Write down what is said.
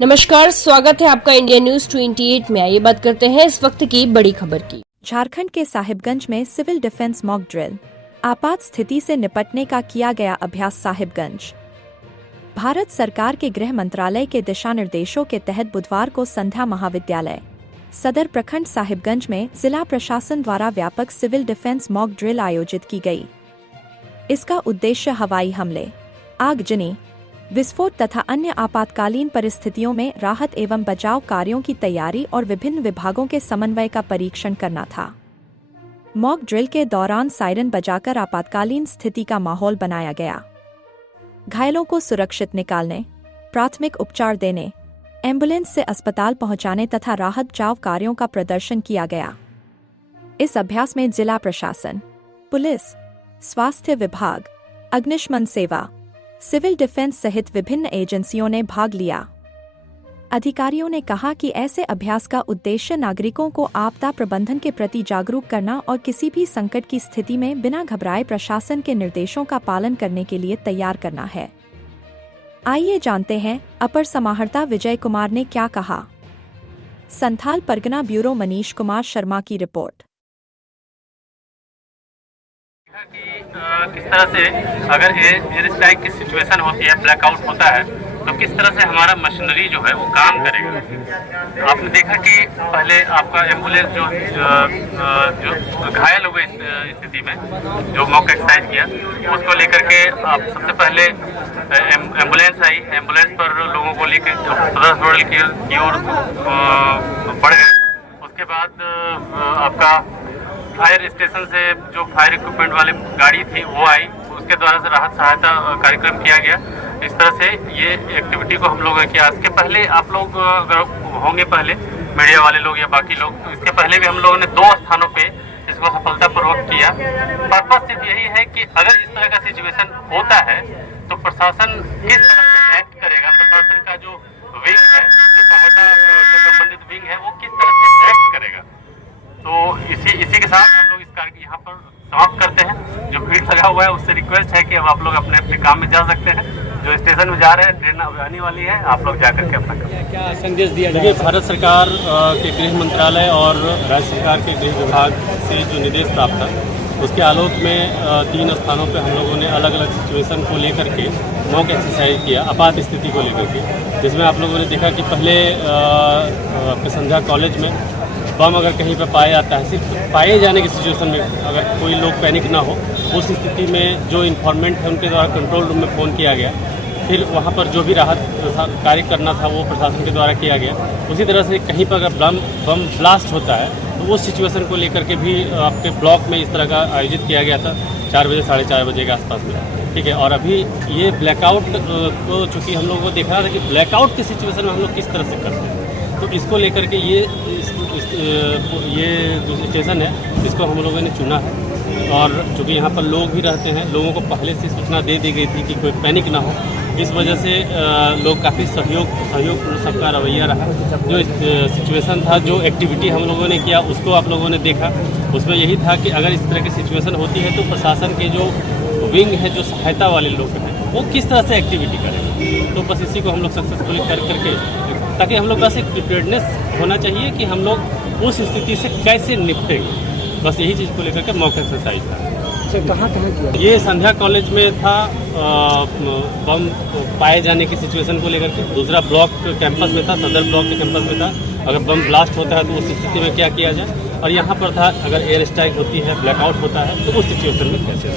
नमस्कार, स्वागत है आपका इंडिया न्यूज 28 में। आइए बात करते हैं इस वक्त की बड़ी खबर की। झारखंड के साहिबगंज में सिविल डिफेंस मॉक ड्रिल, आपात स्थिति से निपटने का किया गया अभ्यास। साहिबगंज भारत सरकार के गृह मंत्रालय के दिशा निर्देशों के तहत बुधवार को संध्या महाविद्यालय सदर प्रखंड साहिबगंज में जिला प्रशासन द्वारा व्यापक सिविल डिफेंस मॉक ड्रिल आयोजित की गई। इसका उद्देश्य हवाई हमले, आगजनी, विस्फोट तथा अन्य आपातकालीन परिस्थितियों में राहत एवं बचाव कार्यों की तैयारी और विभिन्न विभागों के समन्वय का परीक्षण करना था। मॉक ड्रिल के दौरान सायरन बजाकर आपातकालीन स्थिति का माहौल बनाया गया। घायलों को सुरक्षित निकालने, प्राथमिक उपचार देने, एम्बुलेंस से अस्पताल पहुंचाने तथा राहत बचाव कार्यों का प्रदर्शन किया गया। इस अभ्यास में जिला प्रशासन, पुलिस, स्वास्थ्य विभाग, अग्निशमन सेवा, सिविल डिफेंस सहित विभिन्न एजेंसियों ने भाग लिया। अधिकारियों ने कहा कि ऐसे अभ्यास का उद्देश्य नागरिकों को आपदा प्रबंधन के प्रति जागरूक करना और किसी भी संकट की स्थिति में बिना घबराए प्रशासन के निर्देशों का पालन करने के लिए तैयार करना है। आइए जानते हैं अपर समाहर्ता विजय कुमार ने क्या कहा। संथाल परगना ब्यूरो मनीष कुमार शर्मा की रिपोर्ट। किस तरह से अगर एयर स्ट्राइक की सिचुएशन होती है, ब्लैकआउट होता है, तो किस तरह से हमारा मशीनरी जो है वो काम करेगा। आपने देखा कि पहले आपका एम्बुलेंस जो घायल हुए स्थिति में जो मॉक एक्सरसाइज किया, उसको लेकर के आप सबसे पहले एम्बुलेंस आई, एम्बुलेंस पर लोगों को लेकर सदर हॉस्पिटल की ओर बढ़ गए। उसके बाद आपका फायर स्टेशन से जो फायर इक्विपमेंट वाली गाड़ी थी वो आई, उसके द्वारा से राहत सहायता कार्यक्रम किया गया। इस तरह से ये एक्टिविटी को हम लोगों ने किया। इसके पहले आप लोग अगर होंगे, पहले मीडिया वाले लोग या बाकी लोग, तो इसके पहले भी हम लोगों ने 2 स्थानों पे इसको सफलतापूर्वक किया। पर्पस सिर्फ यही है कि अगर इस तरह का सिचुएशन होता है तो प्रशासन किस तरह से एक्ट करेगा, प्रशासन का जो विंग है, जो सहायता से संबंधित विंग है, वो किस तरह से एक्ट करेगा। तो इसी के साथ हम लोग इस कार्य यहाँ पर समाप्त करते हैं। जो भीड़ लगा हुआ है उससे रिक्वेस्ट है कि अब आप लोग अपने अपने काम में जा सकते हैं। जो स्टेशन में जा रहे हैं, ट्रेन आने वाली है, आप लोग जा करके अपना क्या संदेश दिया जाए। भारत सरकार के गृह मंत्रालय और राज्य सरकार के गृह विभाग से जो निर्देश प्राप्त था, उसके आलोक में 3 स्थानों पर हम लोगों ने अलग अलग सिचुएशन को लेकर के मॉक एक्सरसाइज किया, आपात स्थिति को लेकर के। जिसमें आप लोगों ने देखा कि पहले आपके संध्या कॉलेज में बम अगर कहीं पर पाया जाता है, सिर्फ पाए जाने की सिचुएशन में अगर कोई लोग पैनिक ना हो, उस स्थिति में जो इन्फॉर्मेंट है उनके द्वारा कंट्रोल रूम में फ़ोन किया गया। फिर वहाँ पर जो भी राहत कार्य करना था वो प्रशासन के द्वारा किया गया। उसी तरह से कहीं पर अगर बम ब्लास्ट होता है तो उस सिचुएशन को लेकर के भी आपके ब्लॉक में इस तरह का आयोजित किया गया था 4 बजे 4:30 बजे के आसपास में। ठीक है, और अभी ये ब्लैकआउट को चूँकि हम लोगों को देखना था कि ब्लैकआउट की सिचुएशन में हम लोग किस तरह से करते हैं, तो इसको लेकर के ये जो स्टेशन है इसको हम लोगों ने चुना है। और चूँकि यहाँ पर लोग भी रहते हैं, लोगों को पहले से सूचना दे दी गई थी कि कोई पैनिक ना हो। इस वजह से लोग काफ़ी सहयोग सबका रवैया रहा। जो सिचुएशन था, जो एक्टिविटी हम लोगों ने किया, उसको आप लोगों ने देखा। उसमें यही था कि अगर इस तरह की सिचुएशन होती है तो प्रशासन के जो विंग है, जो सहायता वाले लोग हैं, वो किस तरह से एक्टिविटी करें। तो बस इसी को हम लोग सक्सेसफुली करके, ताकि हम लोग बस एक प्रिपेयर्डनेस होना चाहिए कि हम लोग उस स्थिति से कैसे निपटेंगे। बस यही चीज़ को लेकर के मॉक एक्सरसाइज था। कहाँ किया? ये संध्या कॉलेज में था, बम पाए जाने की सिचुएशन को लेकर के। दूसरा ब्लॉक कैंपस में था, सदर ब्लॉक के कैंपस में था, अगर बम ब्लास्ट होता है तो उस स्थिति में क्या किया जाए। और यहाँ पर था अगर एयर स्ट्राइक होती है, ब्लैकआउट होता है, तो उस सिचुएशन में कैसे